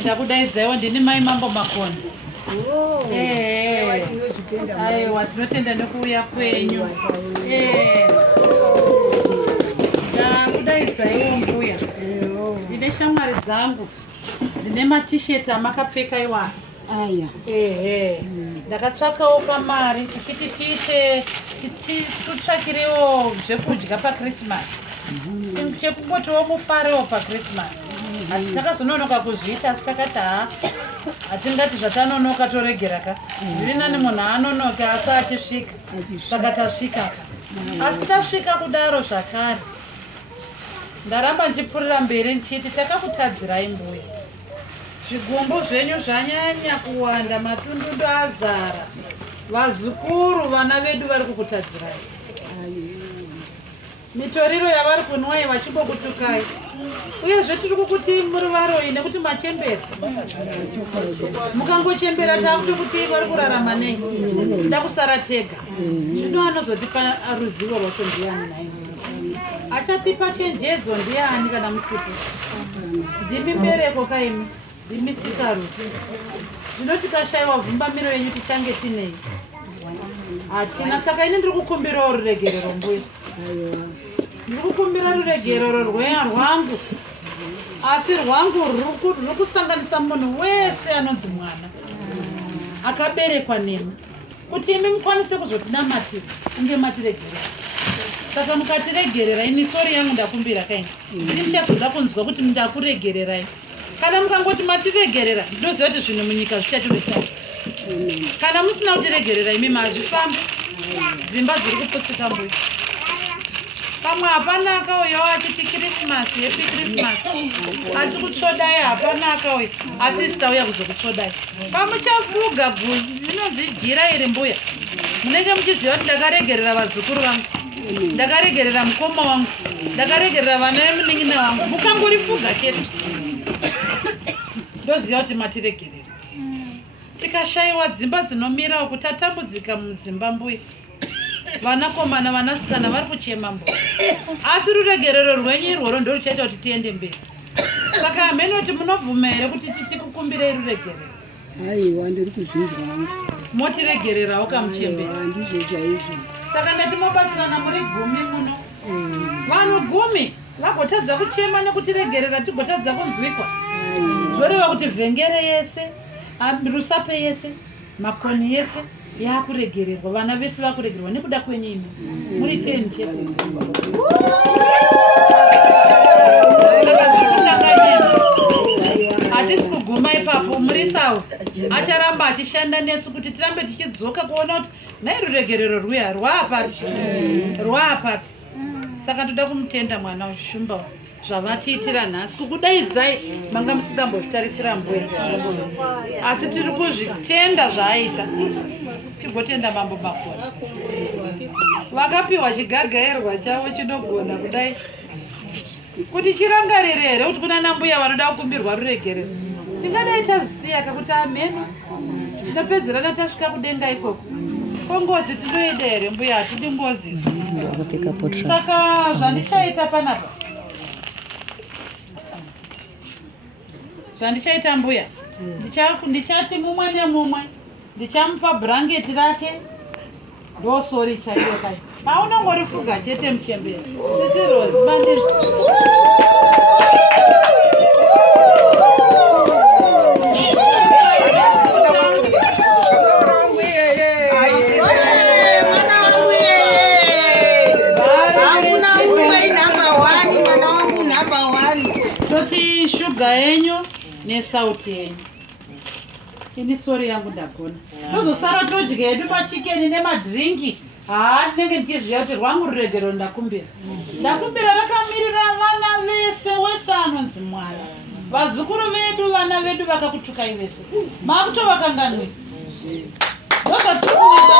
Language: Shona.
ndakudaidzaiwo ndini mai Mambo Makoni. Aiwa, tinotenda nekuuya kwenyu. Ndakudaidzaiwo mbuya. Ndine shamwari dzangu dzine matisheti amakapfeka iwa. Ndakatsvakawo kamari tichiti titsvakirewo zvekudya paKrisimasi. Chekungotiwo mufarewo paKrisimasi. Takazononoka kuzviita asi takati hatingati zvatanonoka toregera ka. Zviri nani munhu anonoka asi achisvika. Saka tasvika. Asi tasvika kudaro zvakare. Ndaramba ndichipfuurira mberi ndichiti takakutadzirai mbuya. Zvigumbu zvenyu zvanyanya kuwanda, matundu azara. Vazukuru vana vedu vari kukutadzirai. Mitoriro yavari kunwai vachimbokutukai. Uyezve tiri kukuti muri varoi nekuti machembere. Mukangochembera takuti kuti vari kurarama nei. Ndakusara tega. Zvino anozotipa ruzivo rwacho ndiani naye. Achatipa chenjedzo ndiani kana musipo. Ndimi mbereko kaimi. Ndimi sikaru. Zvino tikashaiwa vhumbamiro yenyu tichange tinei. Hatina, saka ini ndiri kukumbirawo ruregerero mbuya. Ndiri kukumbira ruregerero rwangu. Asi rwangu ruri kusanganisa munhu wese anonzi mwana. Akaberekwa nemi. Kuti imi mukwanise kuzotinamatira, unge matiregerera. Saka mukatiregerera, ini sori yangu ndakumbira kaini. Ndiri muchazoda kunzwa kuti ndakuregererai. Kana mukangoti matiregerera, ndinoziva kuti zvinhu munyika zvichatoretai. Kana musina kutiregerera imi mazvifambi. Dzimba dziri kuputsika mbuya. Pamwe hapanaka uyo achiti Krisimasi, happy Christmas. Achikutsvodai hapanaka uyo, asi sitauya kuzokutsvodai. Pamuchafuga rinonzidyira iri mbuya. Munenge muchiziva kuti ndakaregerera vazukuru vangu. Ndakaregerera mukoma wangu. Ndakaregerera vana vemunin'ina wangu. Mukangorifuga chete. Ndoziva kuti matiregerera. Tikashaiwa dzimba dzinomirawo kuti tatambudzika mudzimba mbuya. Vanakomana vanasikana vari kuchema mbuya. Asi ruregerero rwenyu irworo ndo ruchaita kuti tiende mberi. Saka hamene kuti munobvuma here kuti tikukumbirei ruregerero. Aiwa, ndiri kuzvinzwa. Motiregererawo kamuchembere. Ndizvo chaizvo. Saka ndetimobatsirana muri 10 muno. Vanhu 10 vagotadza kuchema nekutiregerera tigotadza kunzwikwa. Zvoreva kuti vhengere yese, rusape yese, makoni yese yakuregererwa, vana vese vakuregererwa nekuda kwenyu imi. Muri 10 chete. Hatisi kuguma ipapo, muri sawa. Acharamba achishanda nesu kuti tirambe tichidzoka kuona kuti nai ruregerero rwuya rwaapapi. Saka toda kumutenda mwana weshumba zvavatiitira nhasi. Kukudaidzai manga musingambozvitarisira mbuya. Asi tiri kuzvitenda zvaaita. Tigotenda Mambo Makoni. Vakapiwa chigagairwa chavo chinogona kudai. Kuti chirangarire here kuti kuna nambuya vanoda kukumbirwa ruregerero. Tingadai tazisiya kakuti ameno. Tinopedzerana tasvika kudenga ikoko. Kongozi tinoenda here mbuya, hatidi ngozi. Saka zvandichaita panapa. Zvandichaita mbuya. Ndichati mumwe nemumwe. Ndichamupa brangeti rake. Ndosori chaiyo kai. Paunongorifuga chete muchembere. Sisi Rose bandizvo. Toti shuga yenyu nesauti yenyu. Ini sori yangu ndagona. Tozosara todya hedu machikeni nemadhiringi. Ndinenge ndichiziva kuti rwangu ruregerero ndakumbira. Ndakumbira rakamirira vana vese wese anonzi mwana. Vazukuru vedu, vana vedu vakakutukai vese. Makutovakanganwi. Ndozvatiri kuita.